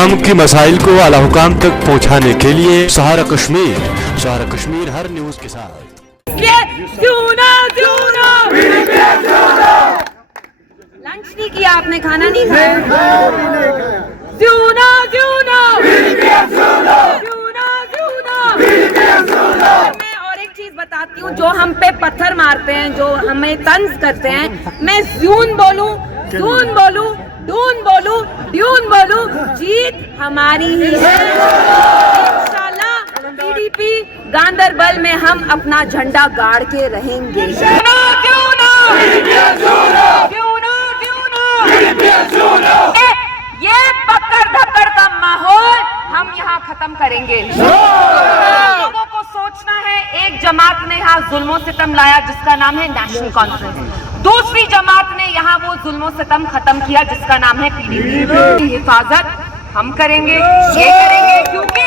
आवाम की मसाइल को आला हुकाम तक पहुँचाने के लिए सहारा कश्मीर हर न्यूज के साथ। लंच नहीं किया आपने, खाना नहीं खाया। मैं और एक चीज बताती हूँ, जो हम पे पत्थर मारते हैं, जो हमें तंज करते हैं, मैं ज़ून बोलूं, ड्यून बोलूं, जीत हमारी ही है। इंशाल्लाह पीडीपी गांदरबल में हम अपना झंडा गाड़ के रहेंगे। ये पकड़ धक्कड़ का माहौल हम यहाँ खत्म करेंगे। लोगों को सोचना है, एक जमात ने यहाँ जुल्मों सितम लाया जिसका नाम है नेशनल कॉन्फ्रेंस, दूसरी जमात ने यहाँ वो जुल्मों सितम खत्म किया जिसका नाम है पीडीपी। हिफाजत हम करेंगे, ये करेंगे, क्योंकि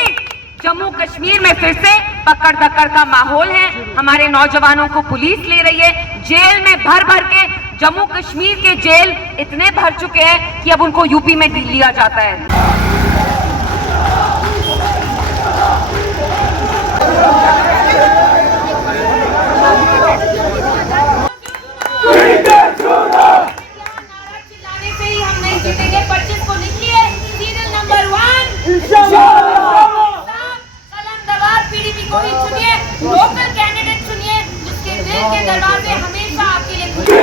जम्मू कश्मीर में फिर से पकड़ धक्कड़ का माहौल है। हमारे नौजवानों को पुलिस ले रही है, जेल में भर भर के। जम्मू कश्मीर के जेल इतने भर चुके हैं कि अब उनको यूपी में ढील लिया जाता है। लोकल कैंडिडेट चुनिए जिसके दिल के दरवाजे हमेशा आपके लिए खुले।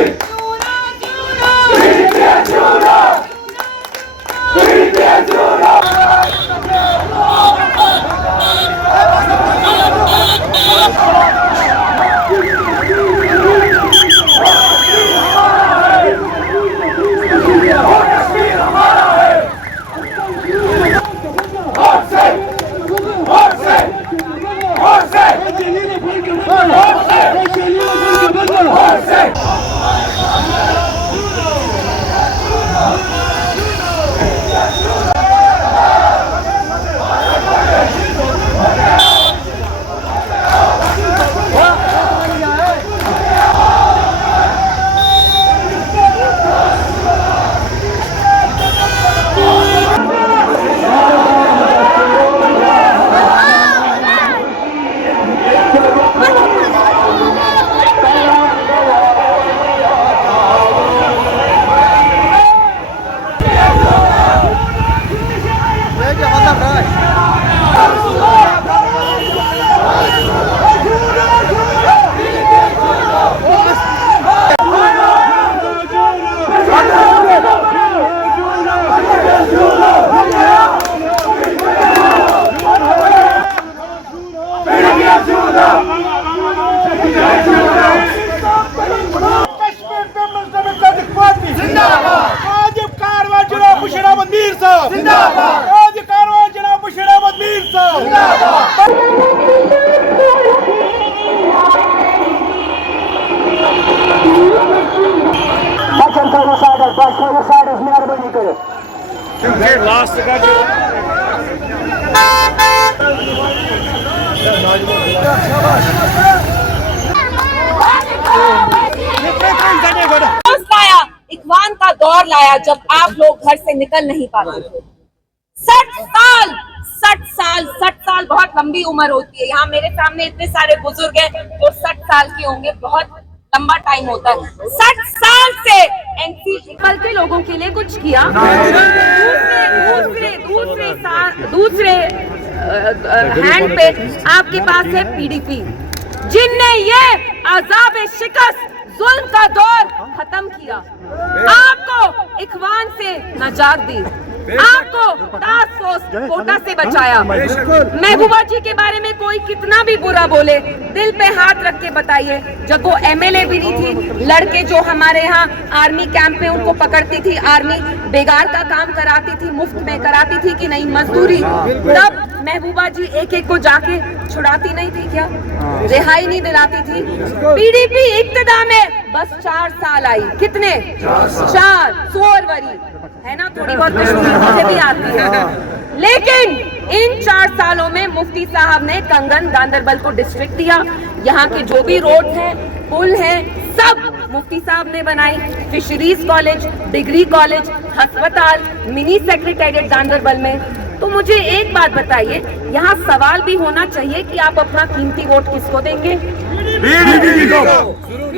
इकवान का दौर लाया जब आप लोग घर से निकल नहीं पाते थे। 60 साल बहुत लंबी उम्र होती है। यहाँ मेरे सामने इतने सारे बुजुर्ग हैं जो 60 साल के होंगे, बहुत लंबा टाइम होता है। 60 साल से एनसीपी कल के लोगों के लिए कुछ किया। दूसरे हैंड पे आपके पास है पीडीपी, जिनने ये अज़ाब शिकस्त जुल्म का दौर खत्म किया, आपको इखवान से नजात दी, आपको टास्क फोर्स कोटा से बचाया। महबूबा जी के बारे में कोई कितना भी बुरा बोले, दिल पे हाथ रख के बताइए, जब वो एमएलए भी नहीं थी, लड़के जो हमारे यहाँ आर्मी कैंप में उनको पकड़ती थी, आर्मी बेगार का काम कराती थी, मुफ्त में कराती थी कि नहीं मजदूरी, तब महबूबा जी एक एक को जाके छुड़ाती नहीं थी क्या? रिहाई नहीं दिलाती थी? पीडीपी इक्तदा में बस 4 साल आई, कितने? 4 सोरवरी है ना, थोड़ी बहुत कश्मीर मुझे भी आती है, लेकिन इन 4 सालों में मुफ्ती साहब ने कंगन गांदरबल को डिस्ट्रिक्ट दिया। यहाँ के जो भी रोड हैं, पुल हैं, सब मुफ्ती साहब ने बनाई। फिशरीज कॉलेज, डिग्री कॉलेज, अस्पताल, मिनी सेक्रेटेरिएट गांदरबल में तो मुझे एक बात बताइए, यहाँ सवाल भी होना चाहिए कि आप अपना कीमती वोट किसको देंगे?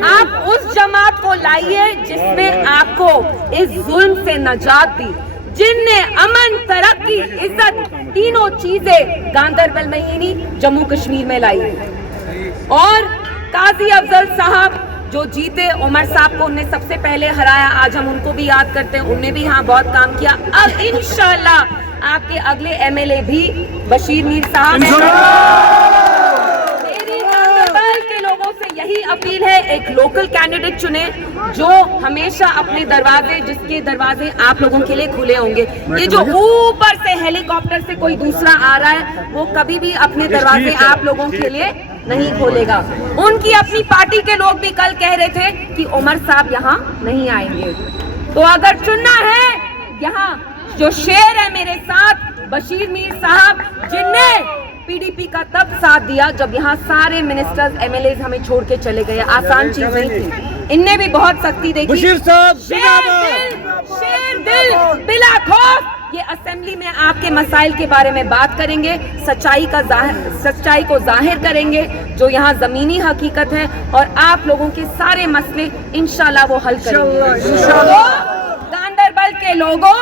आप उस जमात को लाइए जिसने आपको इस जुल्म से नजात दी, जिनने अमन, तरक्की, इज्जत तीनों चीजें गांधरबल में ही नहीं जम्मू कश्मीर में लाई। और काजी अफजल साहब जो जीते, उमर साहब को उनने सबसे पहले हराया, आज हम उनको भी याद करते हैं, उनने भी यहाँ बहुत काम किया। अब इंशाल्लाह आपके अगले एमएलए भी बशीर मीर साहब हैं। मेरी गांधरबल के लोगों से यही अपील है, एक लोकल कैंडिडेट चुने जो हमेशा अपने दरवाजे, जिसके दरवाजे आप लोगों के लिए खुले होंगे। ये जो ऊपर से हेलीकॉप्टर से कोई दूसरा आ रहा है, वो कभी भी अपने दरवाजे आप लोगों के लिए नहीं खोलेगा। उनकी अपनी पार्टी के लोग भी कल कह रहे थे कि उमर साहब यहाँ नहीं आएंगे। तो अगर चुनना है, यहाँ जो शेर है मेरे साथ, बशीर मीर साहब, जिनने पीडीपी का तब साथ दिया जब यहाँ सारे मिनिस्टर्स, एमएलए हमें छोड़ के चले गए। आसान चीज नहीं थी, इनने भी बहुत सख्ती देखी। बशीर साहब, शेर दिल बिला खौफ। ये असेंबली में आपके मसाइल के बारे में बात करेंगे, सच्चाई को जाहिर करेंगे, जो यहाँ जमीनी हकीकत है, और आप लोगों के सारे मसले इंशाल्लाह वो हल करेंगे। तो गांधरबल के लोगों,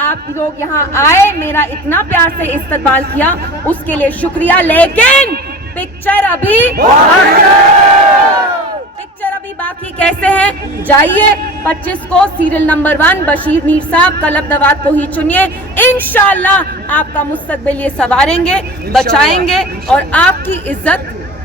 आप लोग यहाँ आए, मेरा इतना प्यार से इस्तकबाल किया, उसके लिए शुक्रिया। लेकिन पिक्चर अभी बाकी कैसे है? जाइए 25 को सीरियल नंबर 1 बशीर मीर साहब कलबदवात को ही चुनिए। इंशाल्लाह आपका मुस्तकबिल ये संवारेंगे, बचाएंगे, और आपकी इज्जत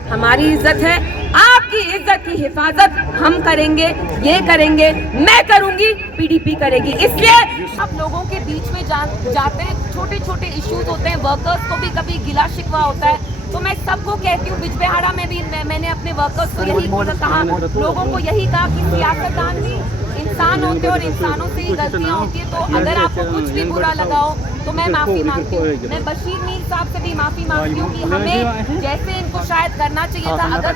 हमारी इज्जत है, आपकी इज्जत की हिफाजत हम करेंगे, ये करेंगे, मैं करूंगी, पीडीपी करेगी। इसलिए अब लोगों के बीच में जाते हैं, छोटे छोटे इश्यूज होते हैं, वर्कर्स को भी कभी गिला शिकवा होता है, तो मैं सबको कहती हूँ, बिजबेहाड़ा में भी मैंने अपने वर्कर्स को यही कहा, लोगों को यही कहा कि सियासतदान भी इंसान होते हैं और इंसानों से ही गलतियाँ होती है। तो अगर आपको कुछ भी बुरा लगा हो तो मैं माफी मांगती हूँ। मैं बशीर मीर साहब से भी माफी मांगती हूँ कि हमें जैसे इनको शायद करना चाहिए था, अगर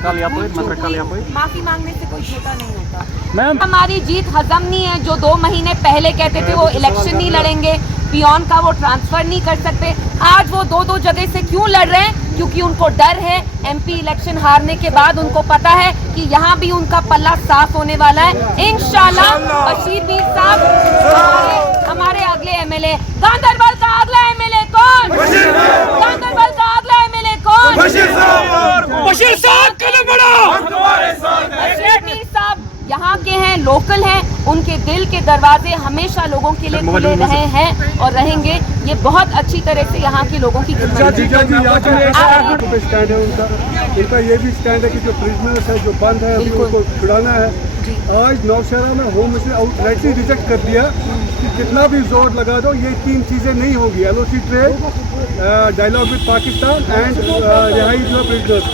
माफी मांगने से कोई छोटा नहीं होता। हमारी जीत हजम नहीं है। जो 2 महीने पहले कहते थे वो इलेक्शन नहीं लड़ेंगे, पियोन का वो ट्रांसफर नहीं कर सकते, आज वो 2-2 जगह से क्यों लड़ रहे हैं? क्योंकि उनको डर है, एमपी इलेक्शन हारने के बाद उनको पता है कि यहाँ भी उनका पल्ला साफ होने वाला है। इंशाल्लाह बशीर मीर साहब हमारे अगले एमएलए। गांधरबल का अगला एमएलए कौन? गांधरबल का अगला एमएलए कौन? बशीर साहब बशीर मीर साहब यहाँ के हैं, लोकल हैं, उनके दिल के दरवाजे हमेशा लोगों के लिए खुले रहे हैं और रहेंगे। ये बहुत अच्छी तरह से यहाँ के लोगों की स्टैंड है उनका ये भी स्टैंड है कि जो प्रिजनर्स है, जो बंद है, अभी उनको छुड़ाना है। आज नौशहरा में होम मिनिस्टर आउटराइटली रिजेक्ट कर दिया कि कितना भी जोर लगा दो, ये 3 चीज़ें नहीं होगी, LOC trade, dialogue with Pakistan and रिहाई जो प्रिजनर्स।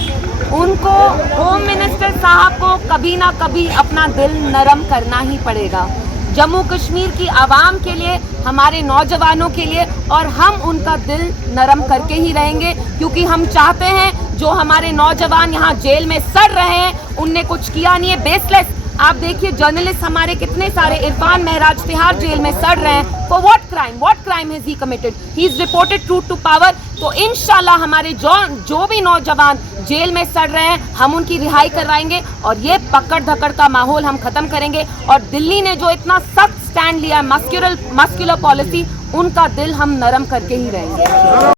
उनको, होम मिनिस्टर साहब को कभी ना कभी अपना दिल नरम करना ही पड़ेगा, जम्मू कश्मीर की आवाम के लिए, हमारे नौजवानों के लिए, और हम उनका दिल नरम करके ही रहेंगे, क्योंकि हम चाहते हैं जो हमारे नौजवान यहाँ जेल में सड़ रहे हैं, उनने कुछ किया नहीं है, बेसलेस। आप देखिए जर्नलिस्ट हमारे कितने सारे, इरफान महराज तिहाड़ जेल में सड़ रहे हैं, for what crime has he committed? He is reported truth to power. तो इंशाल्लाह हमारे जो भी नौजवान जेल में सड़ रहे हैं, हम उनकी रिहाई करवाएंगे और ये पकड़ धकड़ का माहौल हम खत्म करेंगे। और दिल्ली ने जो इतना सख्त स्टैंड लिया, मस्कुलर पॉलिसी, उनका दिल हम नरम करके ही रहेंगे।